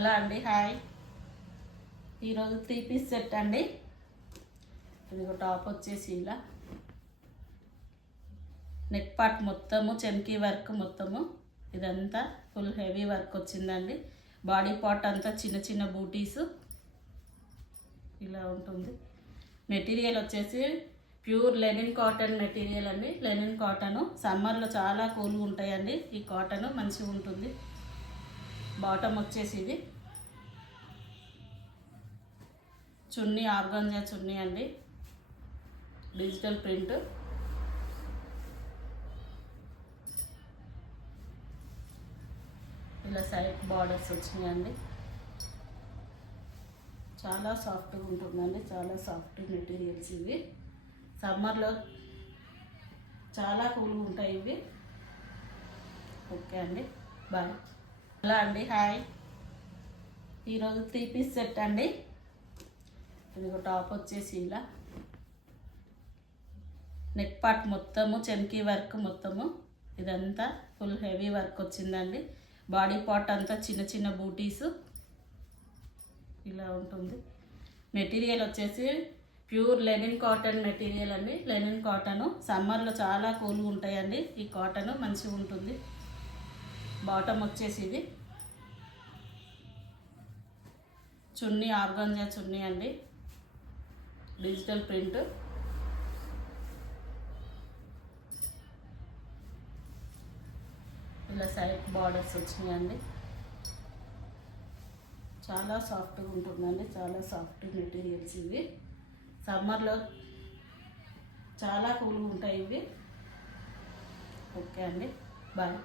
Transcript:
Hello అండి, hi. ఈరోజు 3 piece set అండి. ఇది ఒక టాప్ వచ్చేసి ఇలా నెక్ పార్ట్ మొత్తము చెమ్కీ వర్క్ మొత్తము ఇదంతా ఫుల్ హెవీ వర్క్ వచ్చిందండి. బాడీ పార్ట్ అంతా చిన్న చిన్న బూటీస్ ఇలా ఉంటుంది. మెటీరియల్ వచ్చేసి ప్యూర్ లెనిన్ కాటన్ మెటీరియల్ అండి. లెనిన్ కాటన్ సమ్మర్లో చాలా కూల్గా ఉంటాయండి. ఈ కాటన్ మంచిగా ఉంటుంది. బాటమ్ వచ్చేసి ఇది చున్నీ ఆర్గాంజా చున్నీ అండి, డిజిటల్ ప్రింట్. ఇలా సైడ్ బార్డర్స్ వచ్చినాయండి. చాలా సాఫ్ట్గా ఉంటుందండి, చాలా సాఫ్ట్ మెటీరియల్స్ ఇవి. సమ్మర్లో చాలా కూల్గా ఉంటాయి ఇవి. ఓకే అండి, బాయ్. హలో అండి, హాయ్. ఈరోజు 3 పీస్ సెట్ అండి. ఇది ఒక టాప్ వచ్చేసి ఇలా నెక్ పార్ట్ మొత్తము చెమ్కీ వర్క్ మొత్తము ఇదంతా ఫుల్ హెవీ వర్క్ వచ్చిందండి. బాడీ పార్ట్ అంతా చిన్న చిన్న బూటీస్ ఇలా ఉంటుంది. మెటీరియల్ వచ్చేసి ప్యూర్ లెనిన్ కాటన్ మెటీరియల్ అండి. లెనిన్ కాటన్ సమ్మర్లో చాలా కూల్గా ఉంటాయండి. ఈ కాటన్ మంచిగా ఉంటుంది. బాటమ్ వచ్చేసి ఇది చున్నీ ఆర్గాంజా చున్నీ అండి, డిజిటల్ ప్రింట్. ఇలా సైడ్ బార్డర్స్ వచ్చినాయండి. చాలా సాఫ్ట్గా ఉంటుందండి, చాలా సాఫ్ట్ మెటీరియల్స్ ఇవి. సమ్మర్లో చాలా కూల్గా ఉంటాయి ఇవి. ఓకే అండి, బాయ్.